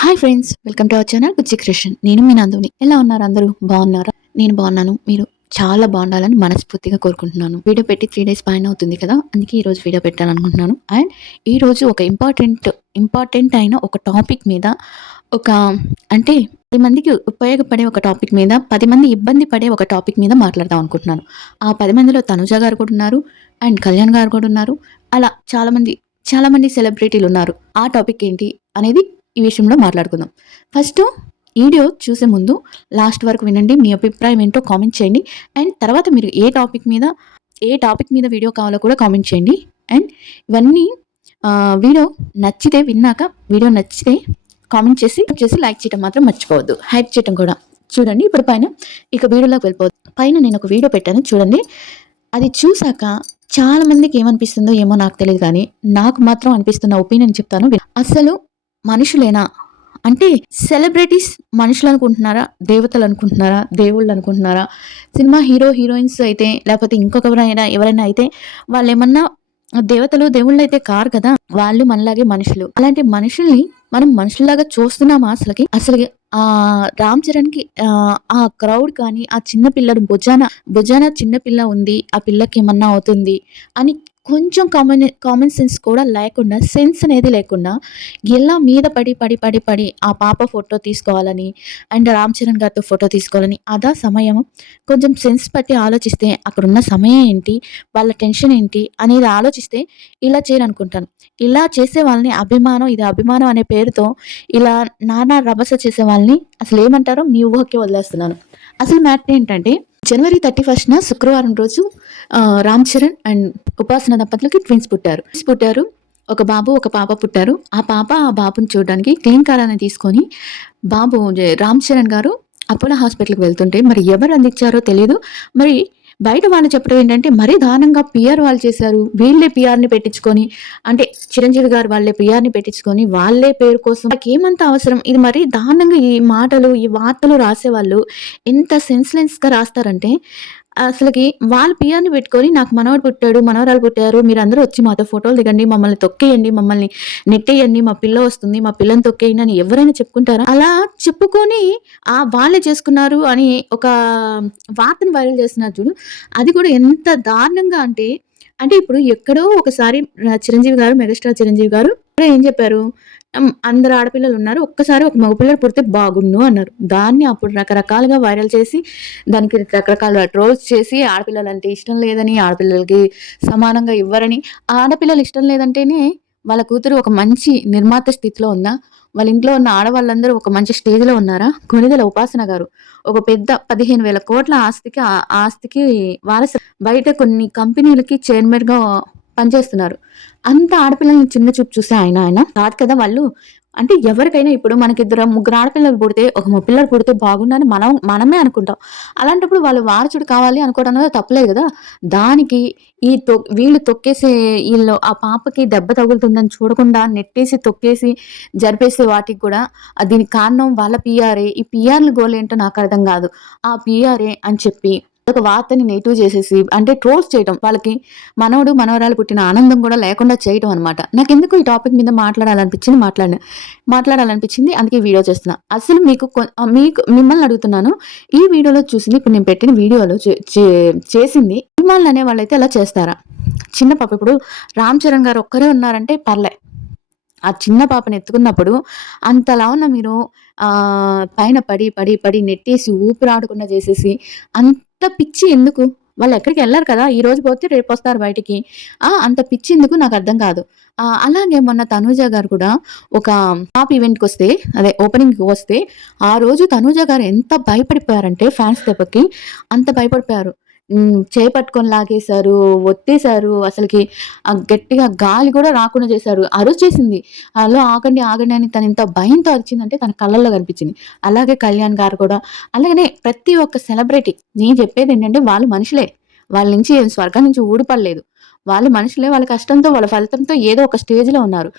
Hi friends, welcome to our channel Bujji Krishan. నేను మీ నందుని. ఎలా ఉన్నారు? అందరూ బాగున్నారా? నేను బాగున్నాను. మీరు చాలా బాగుండాలని మనస్ఫూర్తిగా కోరుకుంటున్నాను. వీడియో పెట్టి 3 డేస్ పైన అవుతుంది కదా, అందుకే ఈ రోజు వీడియో పెట్టాలనుకుంటున్నాను. అండ్ ఈ రోజు ఒక ఇంపార్టెంట్ అయిన ఒక టాపిక్ మీద, ఒక అంటే 10 మందికి ఉపయోగపడే ఒక టాపిక్ మీద, 10 మంది ఇబ్బంది పడే ఒక టాపిక్ మీద మాట్లాడదాం అనుకుంటున్నాను. ఆ 10 మందిలో తనుజ గారు కూడా ఉన్నారు, అండ్ కళ్యాణ్ గారు కూడా ఉన్నారు. అలా చాలా మంది సెలబ్రిటీలు ఉన్నారు. ఆ టాపిక్ ఏంటి అనేది ఈ విషయంలో మాట్లాడుకుందాం. ఫస్ట్ వీడియో చూసే ముందు లాస్ట్ వరకు వినండి. మీ అభిప్రాయం ఏంటో కామెంట్ చేయండి. అండ్ తర్వాత మీరు ఏ టాపిక్ మీద వీడియో కావాలో కూడా కామెంట్ చేయండి. అండ్ ఇవన్నీ వీడియో నచ్చితే కామెంట్ చేసి లైక్ చేయడం మాత్రం మర్చిపోవద్దు. హైప్ చేయడం కూడా. చూడండి, ఇప్పుడు ఇక వీడియోలోకి వెళ్ళిపోవద్దు. పైన నేను ఒక వీడియో పెట్టాను చూడండి. అది చూసాక చాలా మందికి ఏమనిపిస్తుందో ఏమో నాకు తెలియదు, కానీ నాకు మాత్రం అనిపిస్తున్న ఒపీనియన్ చెప్తాను. అసలు మనుషులేనా? అంటే సెలబ్రిటీస్ మనుషులు అనుకుంటున్నారా, దేవతలు అనుకుంటున్నారా, దేవుళ్ళు అనుకుంటున్నారా? సినిమా హీరో హీరోయిన్స్ అయితే, లేకపోతే ఎవరైనా అయితే వాళ్ళు ఏమన్నా దేవతలు దేవుళ్ళు అయితే కారు కదా. వాళ్ళు మనలాగే మనుషులు. అలాంటి మనుషుల్ని మనం మనుషుల్లాగా చూస్తున్నామా? అసలుకి ఆ రామ్ చరణ్ కి ఆ క్రౌడ్ కానీ, ఆ చిన్న పిల్లడు భుజాన చిన్న పిల్ల ఉంది, ఆ పిల్లకి ఏమన్నా అవుతుంది అని కొంచెం కామన్ సెన్స్ కూడా లేకుండా, సెన్స్ అనేది లేకుండా, ఎలా మీద పడి పడి పడి పడి ఆ పాప ఫోటో తీసుకోవాలని, అండ్ రామ్ చరణ్ గారితో ఫోటో తీసుకోవాలని అదా సమయం. కొంచెం సెన్స్ పట్టి ఆలోచిస్తే అక్కడున్న సమయం ఏంటి, వాళ్ళ టెన్షన్ ఏంటి అనేది ఆలోచిస్తే ఇలా చేయరనుకుంటాను. ఇలా చేసే వాళ్ళని ఇది అభిమానం అనే పేరుతో ఇలా నానా రభస చేసే వాళ్ళని అసలు ఏమంటారో మీ ఊహకే వదిలేస్తున్నాను. అసలు మ్యాటర్ ఏంటంటే, జనవరి 31న శుక్రవారం రోజు రామ్ చరణ్ అండ్ ఉపాసన దంపతులకి ట్విన్స్ పుట్టారు. ఒక బాబు ఒక పాప పుట్టారు. ఆ బాబుని చూడడానికి క్లీన్ కార్ అని తీసుకొని రామ్ చరణ్ గారు అపోలో హాస్పిటల్కి వెళ్తుంటే, మరి ఎవరు అందించారో తెలియదు. మరి బయట వాళ్ళు చెప్పడం ఏంటంటే, మరీ దారుణంగా పిఆర్ వాళ్ళు చేశారు. వీళ్ళే పిఆర్ని పెట్టించుకొని, అంటే చిరంజీవి గారు వాళ్ళే పిఆర్ని పెట్టించుకొని, వాళ్ళే పేరు కోసం ఏమంత అవసరం? ఇది మరీ దారుణంగా ఈ మాటలు, ఈ వార్తలు రాసేవాళ్ళు ఎంత సెన్స్లెస్గా రాస్తారంటే, అసలుకి వాళ్ళ పిఆర్ని పెట్టుకొని, నాకు మనవడు పుట్టాడు, మనవరాలు పుట్టారు, మీరందరూ వచ్చి మాతో ఫోటోలు దిగండి, మమ్మల్ని తొక్కేయండి, మమ్మల్ని నెట్టేయండి, మా పిల్ల వస్తుంది, మా పిల్లని తొక్కేయండి అని ఎవరైనా చెప్పుకుంటారా? అలా చెప్పుకొని వాళ్ళే చేసుకున్నారు అని ఒక వార్తను వైరల్ చేస్తున్నారు చూడు. అది కూడా ఎంత దారుణంగా అంటే ఇప్పుడు ఎక్కడో ఒకసారి మెగాస్టార్ చిరంజీవి గారు ఏం చెప్పారు? అందరు ఆడపిల్లలు ఉన్నారు, ఒక్కసారి ఒక మగపిల్లడు పుడితే బాగుండు అన్నారు. దాన్ని అప్పుడు రకరకాలుగా వైరల్ చేసి, దానికి రకరకాల ట్రోల్స్ చేసి, ఆడపిల్లలంటే ఇష్టం లేదని, ఆడపిల్లలకి సమానంగా ఇవ్వరని, ఆడపిల్లలు ఇష్టం లేదంటేనే వాళ్ళ కూతురు ఒక మంచి నిర్మాత స్థితిలో ఉందా? వాళ్ళ ఇంట్లో ఉన్న ఆడవాళ్ళందరూ ఒక మంచి స్టేజ్లో ఉన్నారా? కొణిదెల ఉపాసన గారు ఒక పెద్ద 15,000 కోట్ల ఆస్తికి వారసు. బయట కొన్ని కంపెనీలకి చైర్మన్గా పనిచేస్తున్నారు. అంత ఆడపిల్లల్ని చిన్న చూపు చూసే ఆయన కాదు కదా వాళ్ళు. అంటే ఎవరికైనా ఇప్పుడు మనకిద్దరు ముగ్గురు ఆడపిల్లలు పుడితే, ఒక మగపిల్లడు పుడితే బాగుండని మనమే అనుకుంటాం. అలాంటప్పుడు వాళ్ళు వారసుడు కావాలి అనుకోవడంలో తప్పులేదు కదా. దానికి వీళ్ళు తొక్కేసే, ఆ పాపకి దెబ్బ తగులుతుందని చూడకుండా నెట్టేసి తొక్కేసి జరిపేసే వాటికి కూడా దీనికి కారణం వాళ్ళ పిఆర్ఏ. ఈ పిఆర్ల గోల్ ఏంటో నాకు అర్థం కాదు. ఆ పిఆర్ఏ అని చెప్పి ఒక వార్తని నెగిటివ్ చేసేసి, అంటే ట్రోల్స్ చేయటం, వాళ్ళకి మనవడు మనవరాలు పుట్టిన ఆనందం కూడా లేకుండా చేయటం అనమాట. నాకెందుకు ఈ టాపిక్ మీద మాట్లాడాలనిపించింది, అందుకే వీడియో చేస్తున్నా. అసలు మిమ్మల్ని అడుగుతున్నాను, ఈ వీడియోలో చూసింది, ఇప్పుడు నేను పెట్టిన వీడియోలో చేసింది అభిమానులు అనే వాళ్ళైతే అలా చేస్తారా? చిన్న పాప, ఇప్పుడు రామ్ చరణ్ గారు ఒక్కరే ఉన్నారంటే పర్లే, ఆ చిన్న పాపని ఎత్తుకున్నప్పుడు అంతలా ఉన్న మీరు పైన పడి పడి పడి నెట్టేసి ఊపిరాడకుండా చేసేసి, అంత పిచ్చి ఎందుకు? వాళ్ళు ఎక్కడికి వెళ్ళారు కదా, ఈ రోజు పోతే రేపు వస్తారు బయటికి. అంత పిచ్చి ఎందుకు నాకు అర్థం కాదు. అలాగే మొన్న తనూజ గారు కూడా ఒక టాప్ ఈవెంట్కి వస్తే, అదే ఓపెనింగ్కి వస్తే, ఆ రోజు తనూజ గారు ఎంత భయపడిపోయారంటే, ఫ్యాన్స్ దెబ్బకి అంత భయపడిపోయారు. చేయి పట్టుకొని లాగేశారు, ఒత్తేశారు, అసలుకి గట్టిగా గాలి కూడా రాకుండా చేశారు. అరిచేసింది, హలో ఆగండి ఆగండి అని. తను ఎంత భయంతో అరిచిందంటే తన కళ్ళల్లో కనిపించింది. అలాగే కళ్యాణ్ గారు కూడా, అలాగనే ప్రతి ఒక్క సెలబ్రిటీ. నేను చెప్పేది ఏంటంటే, వాళ్ళు మనుషులే, వాళ్ళ నుంచి స్వర్గం నుంచి ఊడిపడలేదు. వాళ్ళు మనుషులే. వాళ్ళ కష్టంతో, వాళ్ళ ఫలితంతో ఏదో ఒక స్టేజ్‌లో ఉన్నారు.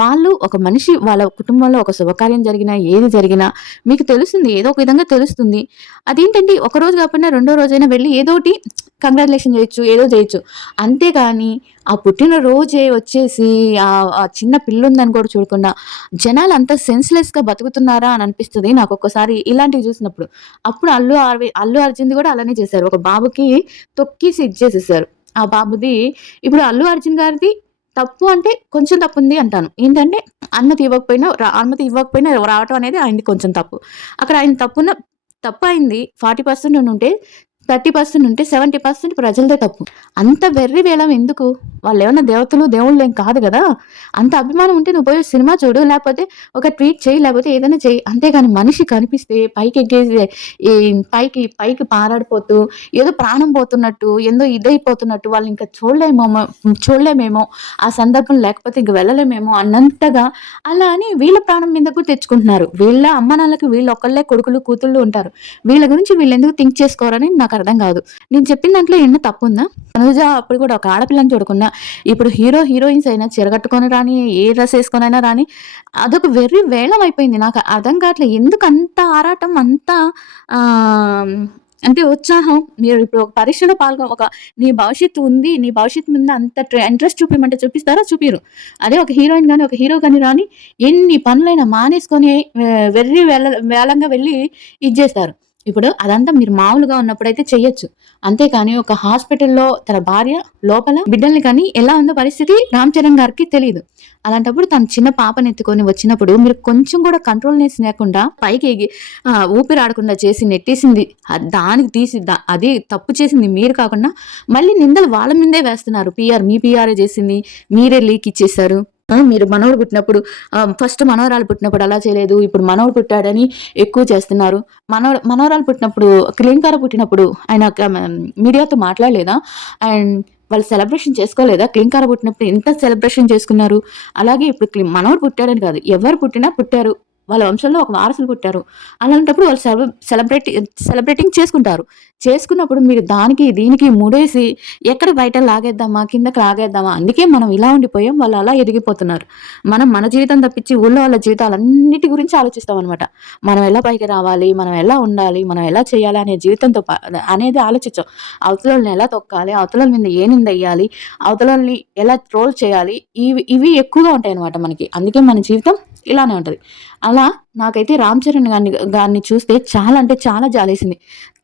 వాళ్ళు ఒక మనిషి వాళ్ళ కుటుంబంలో ఒక శుభకార్యం జరిగినా, ఏది జరిగినా మీకు తెలుస్తుంది. ఏదో ఒక విధంగా తెలుస్తుంది. అదేంటంటే ఒకరోజు కాకపోయినా రెండో రోజైనా వెళ్లి ఏదోటి కంగ్రాచ్యులేషన్ చేయొచ్చు. ఏదో చేయొచ్చు. అంతేగాని ఆ పుట్టినరోజే వచ్చేసి ఆ చిన్న పిల్లుందని కూడా చూడకుండా జనాలంతా సెన్స్‌లెస్‌గా బతుకుతున్నారా అని అనిపిస్తది నాకొక్కసారి ఇలాంటివి చూసినప్పుడు. అప్పుడు 'అల్లు అర్జున్‌ది' కూడా అలానే చేశారు. ఒక బాబుకి తొక్కేసి ఇచ్చేసేసారు. ఆ బాబుది ఇప్పుడు 'అల్లు అర్జున్' గారిది తప్పు అంటే కొంచెం తప్పుంది అంటాను. ఏంటంటే అనుమతి ఇవ్వకపోయినా రావటం అనేది ఆయనది కొంచెం తప్పు. అక్కడ ఆయన తప్పయింది 40% ఉంటే 30% ఉంటే 70% ప్రజలదే తప్పు. అంత వెర్రి వేలం ఎందుకు? వాళ్ళేమన్నా దేవతలు, దేవుళ్ళేం కాదు గదా! అంత అభిమానం ఉంటే నువ్వు పోయి సినిమా చూడు. లేపోతే ఒక ట్వీట్ చెయ్యి. లేపోతే ఏదైనా చెయ్యి. అంతేగాని మనిషి కనిపిస్తే పైకెక్కేసి ఈ పైకి పారాడిపోతూ ఏదో ప్రాణం పోతున్నట్టు, ఏందో ఇదైపోతున్నట్టు వాళ్ళనింక చూడలేమేమో, ఆ సందర్భం లేకపోతే ఇంక వెళ్ళలేమేమో అన్నంతగా అలా అని వీళ్ళ ప్రాణం మీదకు కూడా తెచ్చుకుంటున్నారు. వీళ్ళ అమ్మానాన్నలకి వీళ్ళొక్కళ్ళే కొడుకులు, కూతుళ్ళు ఉంటారు. వీళ్ళ గురించి వీళ్ళెందుకు థింక్ చేసుకోరని నాకర్థం కాదు. నేను చెప్పిన దాంట్లో ఏమన్నా తప్పుందా? తనూజ అప్పుడు కూడా ఒక ఆడపిల్లని చూడకుండా ఇప్పుడు హీరోయిన్స్ అయినా చీర కట్టుకొని రాని, ఏ డ్రెస్ ఏసుకొనైనా రాని, అదొక వెర్రి వేలం అయిపోయింది. నాకు అర్థం కావట్లే. ఎందుకంత ఆరాటం అంత ఆహ్, అంటే ఉత్సాహం? మీరు ఇప్పుడు ఒక పరీక్షలో నీ భవిష్యత్తు ఉంది. నీ భవిష్యత్తు మీద అంత ఇంట్రెస్ట్ చూపియమంటే చూపిస్తారా? చూపియరు. అదే ఒక హీరోయిన్ గాని, ఒక హీరో గాని రాని ఎన్ని పనులైనా మానేసుకొని వెర్రి వేలంగా వెళ్లి ఇది జేస్తారు. ఇప్పుడు అదంతా మీరు మామూలుగా ఉన్నప్పుడైతే చెయ్యొచ్చు. అంతేకాని ఒక హాస్పిటల్‌లో తన భార్య లోపల బిడ్డల్ని కని ఎలా ఉందో పరిస్థితి రామ్ చరణ్ గారికి తెలీదు. అలాంటప్పుడు తన చిన్న పాపనెత్తుకొని వచ్చినప్పుడు మీరు కొంచెం కూడా కంట్రోల్‌నెస్ లేకుండా ఊపిరాడకుండా చేసి నెట్టేసింది. దానికి తీసి అది తప్పు చేసింది మీరు కాకుండా మళ్ళీ నిందలు వాళ్ళ మీదే వేస్తున్నారు. మీ పీఆరే చేసింది. మీరే లీక్ ఇచ్చేసారు. మీరు మనవడు పుట్టినప్పుడు ఫస్ట్ మనవరాలు పుట్టినప్పుడు అలా చేయలేదు. ఇప్పుడు మనవడు పుట్టాడని ఎక్కువ చేస్తున్నారు. మనవరాలు పుట్టినప్పుడు క్లీంకార పుట్టినప్పుడు ఆయన మీడియాతో మాట్లాడలేదా? అండ్ వాళ్ళు సెలబ్రేషన్ చేసుకోలేదా? క్లీంకార పుట్టినప్పుడు ఎంత సెలబ్రేషన్ చేసుకున్నారు. అలాగే ఇప్పుడు మనవడు పుట్టాడని కాదు. ఎవరు పుట్టినా పుట్టారు. వాళ్ళ వంశంలో ఒక వారసులు పుట్టారు. అలాంటప్పుడు వాళ్ళు సెలబ్రేటింగ్ చేసుకుంటారు. చేసుకున్నప్పుడు మీరు దానికి, దీనికి ముడేసి ఎక్కడ బయట లాగేద్దామా? కిందకి లాగేద్దామా? అందుకే మనం ఇలా ఉండిపోయాం. వాళ్ళు అలా ఎదిగిపోతున్నారు. మనం మన జీవితం తప్పించి ఊళ్ళో వాళ్ళ జీవితాలన్నిటి గురించి ఆలోచిస్తామనమాట. మనం ఎలా పైకి రావాలి? మనం ఎలా ఉండాలి? మనం ఎలా చేయాలి? అనే జీవితంతో అనేది ఆలోచించం. అవతలోళ్ళని ఎలా తొక్కాలి? అవతలోళ్ళ మీద ఏ నిందెయ్యాలి? అవతలోళ్ళని ఎలా ట్రోల్ చేయాలి? ఇవి ఎక్కువగా ఉంటాయనమాట మనకి. అందుకే మన జీవితం ఇలానే ఉంటది. అలా నాకైతే 'రామ్ చరణ్' గారిని చూస్తే చాలా అంటే చాలా జాలేసింది.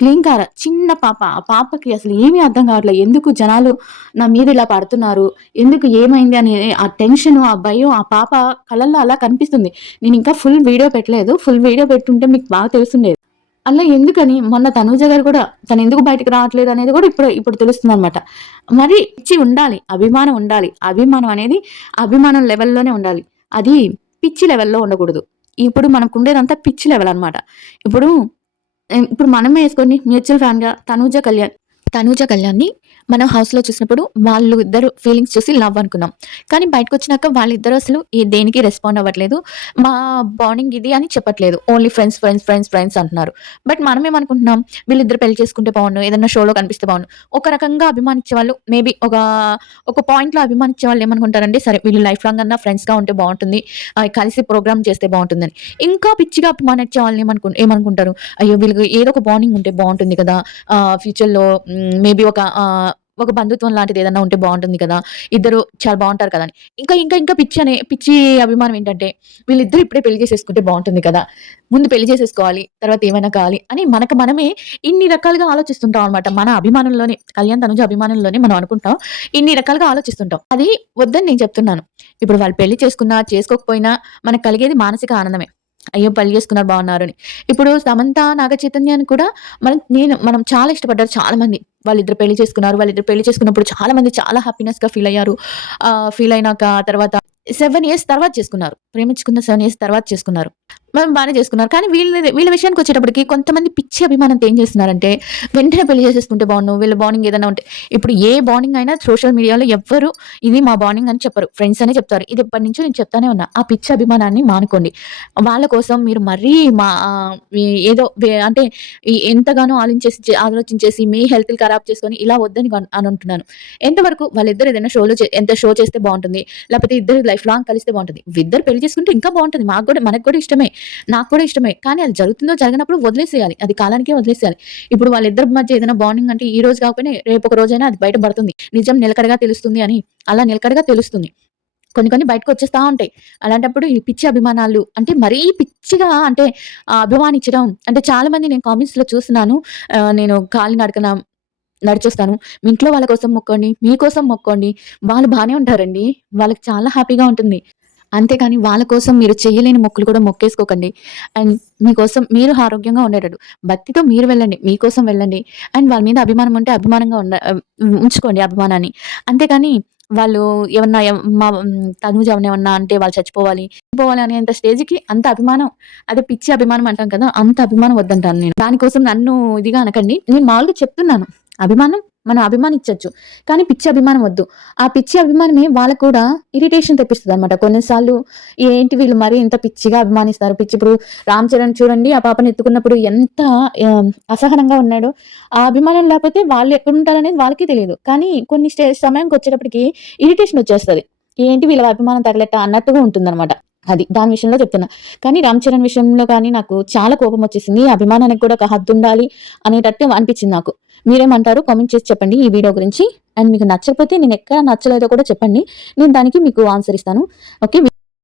క్లీంకార చిన్న పాప. ఆ పాపకి అసలు ఏమీ అర్థం కావట్లే. ఎందుకు జనాలు నా మీద ఇలా పడుతున్నారు? ఎందుకు ఏమైంది అని ఆ టెన్షను, ఆ భయం ఆ పాప కళ్ళల్లో అలా కనిపిస్తుంది. నేనింకా ఫుల్ వీడియో పెట్టలేదు. ఫుల్ వీడియో పెట్టుంటే మీకు బాగా తెలిసుండేది. అలా ఎందుకని మొన్న తనూజ గారు కూడా తనెందుకు బయటకి రావట్లేదు అనేది కూడా ఇప్పుడు తెలుస్తుందనమాట. మరి పిచ్చి ఉండాలి. అభిమానం ఉండాలి. అభిమానం అనేది అభిమానం లెవెల్‌లోనే ఉండాలి. అది పిచ్చి లెవెల్‌లో ఉండకూడదు. ఇప్పుడు మనకుండేదంతా పిచ్చి లెవెల్ అనమాట. ఇప్పుడు ఇప్పుడు మనమే యేసుకోండి మ్యూచువల్ ఫ్యాన్‌గా తనూజ కళ్యాణ్‌ని మనం హౌస్‌లో చూసినప్పుడు వాళ్ళు ఇద్దరు ఫీలింగ్స్ చూసి లవ్ అనుకున్నాం. కానీ బయటకొచ్చినాక వాళ్ళిద్దరూ అసలు దేనికి రెస్పాండ్ అవ్వట్లేదు. మా బాండింగ్ ఇది అని చెప్పట్లేదు. ఓన్లీ ఫ్రెండ్స్ అంటున్నారు. బట్ మనమేమనుకుంటున్నాం వీళ్ళిద్దరు పెళ్లి చేసుకుంటే బావుండు. ఏదన్నా షోలో కనిపిస్తే బావుండు. ఒక రకంగా అభిమానించేవాళ్ళు మేబీ ఒక పాయింట్‌లో అభిమానించే వాళ్ళు ఏమనుకుంటారంటే సరే వీళ్ళు లైఫ్ లాంగ్ అన్నా ఫ్రెండ్స్‌గా ఉంటే బావుంటుంది. కలిసి ప్రోగ్రామ్ చేస్తే బావుంటుందని. ఇంకా పిచ్చిగా అభిమానించే వాళ్ళని ఏమనుకుంటారు? అయ్యో! వీళ్ళకి ఏదో ఒక బాండింగ్ ఉంటే బావుంటుంది కదా! ఫ్యూచర్‌లో మేబీ ఒక బంధుత్వం లాంటిది ఏదన్నా ఉంటే బావుంటుంది కదా! ఇద్దరు చాలా బావుంటారు కదా! అని. ఇంకా పిచ్చి అభిమానం ఏంటంటే వీళ్ళిద్దరూ ఇప్పుడే పెళ్లి చేసేసుకుంటే బావుంటుంది కదా! ముందు పెళ్లి చేసేసుకోవాలి. తర్వాత ఏమైనా కావాలి అని మనకు మనమే ఇన్ని రకాలుగా ఆలోచిస్తుంటాం అనమాట. మన అభిమానంలోనే కళ్యాణ్, తనుజ అభిమానంలోనే మనం అనుకుంటాం. ఇన్ని రకాలుగా ఆలోచిస్తుంటాం. అది వద్దని నేను చెప్తున్నాను. ఇప్పుడు వాళ్ళు పెళ్లి చేసుకున్నా, చేసుకోకపోయినా మనకు కలిగేది మానసిక ఆనందమే. అయ్యో! పెళ్లి చేసుకున్నారు బావున్నారు అని. ఇప్పుడు సమంత, నాగ చైతన్యాన్ని కూడా మనం చాలా ఇష్టపడ్డారు చాలామంది. వాళ్ళిద్దరు పెళ్లి చేసుకున్నారు. వాళ్ళిద్దరు పెళ్లి చేసుకున్నప్పుడు చాలా మంది చాలా హ్యాపీనెస్‌గా ఫీల్ అయ్యారు. ఫీల్ అయినాక తర్వాత 7 ఇయర్స్ తర్వాత చేసుకున్నారు. ప్రేమించుకున్న 7 ఇయర్స్ తర్వాత చేసుకున్నారు. మనం బానే చేసుకున్నారు. కానీ వీళ్ళ విషయానికొచ్చేటప్పటికి కొంతమంది పిచ్చి అభిమానంతో ఏం చేస్తున్నారంటే, వెంటనే పెళ్లి చేసేసుకుంటే బావున్ను. వీళ్ళ బాండింగ్ ఏదైనా ఉంటే ఇప్పుడు ఏ బాండింగ్ అయినా సోషల్ మీడియాలో ఎవ్వరు ఇది మా బాండింగ్ అని చెప్పరు. ఫ్రెండ్స్ అనే చెప్తారు. ఇది ఎప్పటినుంచో నేను చెప్తానే ఉన్నా. ఆ పిచ్చి అభిమానాన్ని మానుకోండి. వాళ్ళ కోసం మీరు మరీ ఏదో అంటే ఎంతగానో ఆలోచించేసి మీ హెల్త్‌ని ఖరాబ్ చేసుకొని ఇలా వద్దని అని అంటున్నాను. ఎంతవరకు వాళ్ళిద్దరు ఏదైనా షో చేస్తే బావుంటుంది. లేకపోతే ఇద్దరు లైఫ్ లాంగ్ కలిస్తే బావుంటది. ఇద్దరు పెళ్లి చేసుకుంటే ఇంకా బావుంటది. మనకు కూడా ఇష్టమే. నాకు కూడా ఇష్టమే. కానీ అది జరుగుతుందో జరగనప్పుడు వదిలేసేయాలి. అది కాలానికే వదిలేసేయాలి. ఇప్పుడు వాళ్ళిద్దరి మధ్య ఏదైనా బాండింగ్ అంటే ఈ రోజు కాకపోయినా రేపొక రోజైనా అది బయట పడుతుంది. నిజం నిలకడగా తెలుస్తుంది అని అలా నిలకడగా తెలుస్తుంది. కొన్ని కొన్ని బయటకొచ్చేస్తా ఉంటాయి. అలాంటప్పుడు ఈ పిచ్చి అభిమానాలు అంటే మరీ పిచ్చిగా అంటే అభిమానించడం అంటే చాలా మంది నేను కామెంట్స్‌లో చూస్తున్నాను. నేను కాలినడకన నడిచొస్తాను. మీ ఇంట్లో వాళ్ళ కోసం మొక్కోండి. మీకోసం మొక్కోండి. వాళ్ళు బానే ఉంటారండి. వాళ్ళకి చాలా హ్యాపీగా ఉంటుంది. అంతేకాని వాళ్ళ కోసం మీరు చెయ్యలేని మొక్కులు కూడా మొక్కేసుకోకండి. అండ్ మీకోసం మీరు ఆరోగ్యంగా ఉండేటట్టు భక్తితో మీరు వెళ్ళండి. మీకోసం వెళ్ళండి. అండ్ వాళ్ళ మీద అభిమానం ఉంటే అభిమానంగా ఉంచుకోండి అభిమానాన్ని. అంతేకాని వాళ్ళు ఏమన్నా తనూజ ఏమన్నా అంటే వాళ్ళు చచ్చిపోవాలి అనేంత స్టేజ్‌కి అంత అభిమానం అదే పిచ్చి అభిమానం అంటాం కదా! అంత అభిమానం వద్దంటాను నేను. దానికోసం నన్ను ఇదిగా అనకండి. నేను మామూలుగా చెప్తున్నాను. అభిమానం మనం అభిమానించొచ్చు. కానీ పిచ్చి అభిమానం వద్దు. ఆ పిచ్చి అభిమానమే వాళ్ళకి కూడా ఇరిటేషన్ తెప్పిస్తదనమాట. కొన్నిసార్లు ఏంటి వీళ్ళు మరీ ఇంత పిచ్చిగా అభిమానిస్తారు. ఇప్పుడు 'రామ్ చరణ్' చూడండి ఆ పాపని ఎత్తుకున్నప్పుడు ఎంత అసహనంగా ఉన్నాడో. ఆ అభిమానం లేకపోతే వాళ్ళు ఎక్కడుంటారనేది వాళ్ళకి తెలీదు. కానీ కొన్ని సమయానికొచ్చేటప్పటికి ఇరిటేషన్ వచ్చేస్తది. ఏంటి వీళ్ళ అభిమానం తగలెట్టా అన్నట్టుగా ఉంటుందనమాట. అది. దాని విషయంలో చెప్తున్నా. కానీ 'రామ్ చరణ్' విషయంలో కానీ నాకు చాలా కోపమొచ్చేసింది. అభిమానానికి కూడా ఒక హద్దుండాలి అనేటట్టు అనిపిచ్చింది నాకు. మీరేమంటారో కామెంట్ చేసి చెప్పండి ఈ వీడియో గురించి. అండ్ మీకు నచ్చకపోతే నేనెక్కడ నచ్చలేదో కూడా చెప్పండి. నేను దానికి మీకు ఆన్సర్ ఇస్తాను. ఓకే.